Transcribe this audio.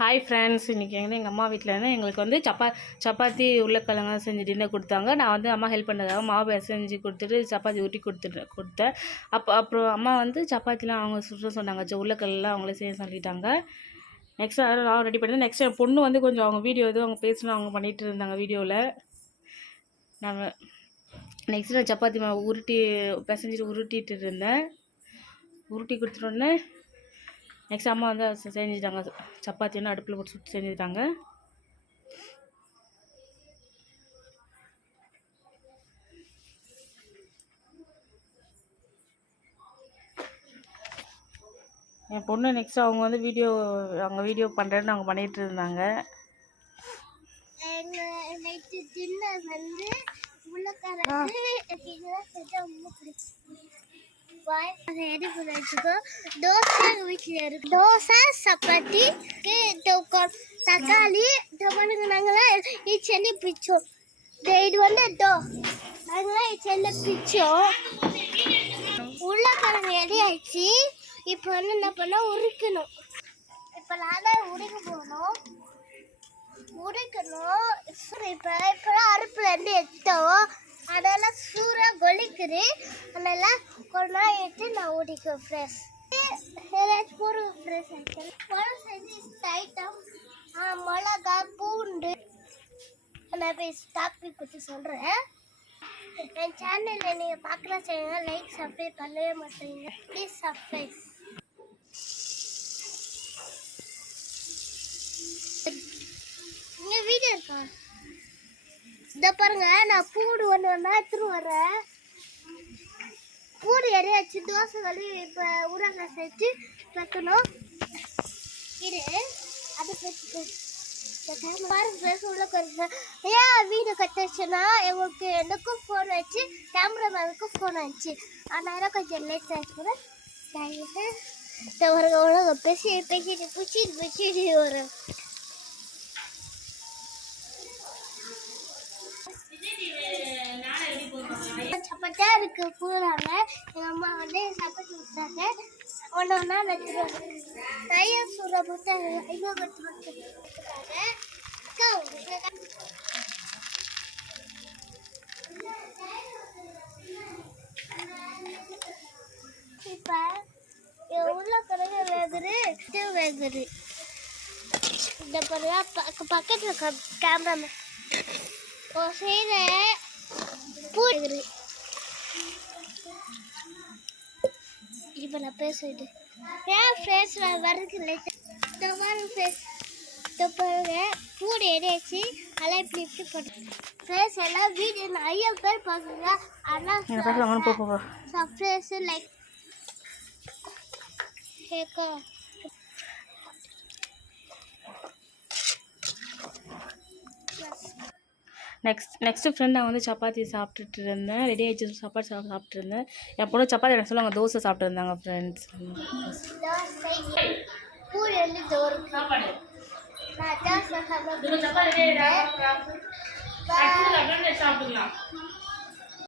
Hi friends, இன்றைக்கி எங்கள் அம்மா வீட்டில் இருந்து எங்களுக்கு வந்து சப்பாத்தி உருளைக்கிழங்கு செஞ்சு டின்னர் கொடுத்தாங்க. நான் வந்து அம்மா ஹெல்ப் பண்ணதாக மாவு செஞ்சு கொடுத்துட்டு சப்பாத்தி ஊட்டி கொடுத்தேன். அப்புறம் அம்மா வந்து சப்பாத்திலாம் அவங்க சுட சொன்னாங்க. உருளைக்கிழங்குலாம் அவங்களே செய்ய சொல்லிட்டாங்க. நெக்ஸ்ட் நான் ரெடி பண்ணி நெக்ஸ்ட் என் பொண்ணு வந்து கொஞ்சம் அவங்க வீடியோ எதுவும் அவங்க பேசணும் அவங்க பண்ணிகிட்டு இருந்தாங்க வீடியோவில். நான் நெக்ஸ்ட்டு நான் சப்பாத்தி மாவு பிசைஞ்சிட்டு உருட்டிகிட்டு இருந்தேன். உருட்டி கொடுத்துட்டோன்னே நெக்ஸ்ட் அம்மா வந்து செஞ்சுட்டாங்க. சப்பாத்தி வந்து அடுப்பில் போட்டு சுட்டு செஞ்சுட்டாங்க. என் பொண்ணு நெக்ஸ்ட் அவங்க வந்து வீடியோ பண்ணுறேன்னு அவங்க பண்ணிகிட்டு இருந்தாங்க. தோசை சப்பாத்தி தக்காளி செல்லி பிச்சோம். இது வந்து பிச்சோம் உருளைக்கிழங்கு ரெடி ஆயிடுச்சு. இப்போ வந்து என்ன பண்ண உரிக்கணும். இப்போ நான் தான் உரிக்கணும். இப்போ அடுப்புல இருந்து எடுத்தோம். அதெல்லாம் சூறாக கொலிக்குது. அதெல்லாம் கொஞ்ச நாள் எடுத்து நான் உரிக்குவேன். ஃப்ரெஷ் மிளகா பூண்டு நான் போய் ஸ்டாப்பி பற்றி சொல்கிறேன். என் சேனலில் நீங்கள் பார்க்கலாம் செய்யுங்க. லைக் சப்ஸ்கிரைப் பண்ணவே மாட்டீங்க. Please subscribe. இங்கே வீடியோ இருக்கா? இதை பாருங்க, நான் பூண்டு ஒன்று எடுத்துட்டு வரேன். பூண்டு எரியாச்சு. தோசை கழுவி இப்போ உருளைக்கிழங்கு சேர்த்து வைக்கணும். இது அதை ஏன் வீடியோ கட்டுச்சுன்னா எனக்கும் ஃபோன் வச்சு கேமராமேனுக்கும் ஃபோன் ஆச்சு. அதனால கொஞ்சம் லேட் ஆச்சு. ஒரு பேசிட்டு பிடிச்சிட்டு ஒரு சப்பாத்தியா இருக்கு. பூராங்க எங்கள் அம்மா வந்து சப்பாத்தி விட்டாங்க. ஒன்றா வச்சுருவாங்க. நிறைய சூட போட்டு இன்னும் வச்சுருக்காங்க. இப்போ உருளைக்கிழங்கு வேகுது. இந்த பக்கத்தில் கேமராமேன் செய்கிற பூடு. இப்போ நான் பேசிட்டு ஏன் ஃபேஸ் வரதுக்கு இல்லை. ஃபேஸ் பாருங்க, பூடு எடியாச்சு. அதெல்லாம் இப்படி போட்டு ஃபேஸ் எல்லாம் வீடியோ நிறைய பேர் பார்க்குங்க. ஆனால் சப்ஸ்கிரைஸ் லைக் கேட்க நெக்ஸ்ட்டு ஃப்ரெண்ட் நான் வந்து சப்பாத்தி சாப்பிட்டுட்டு இருந்தேன். ரெடி ஆகிடுச்சு. சாப்பிட்டு இருந்தேன். என் பொண்ணு சப்பாத்தி எனக்கு சொல்லுவாங்க தோசை சாப்பிட்டு இருந்தாங்க. ஃப்ரெண்ட்ஸ் சாப்பிடலாம்.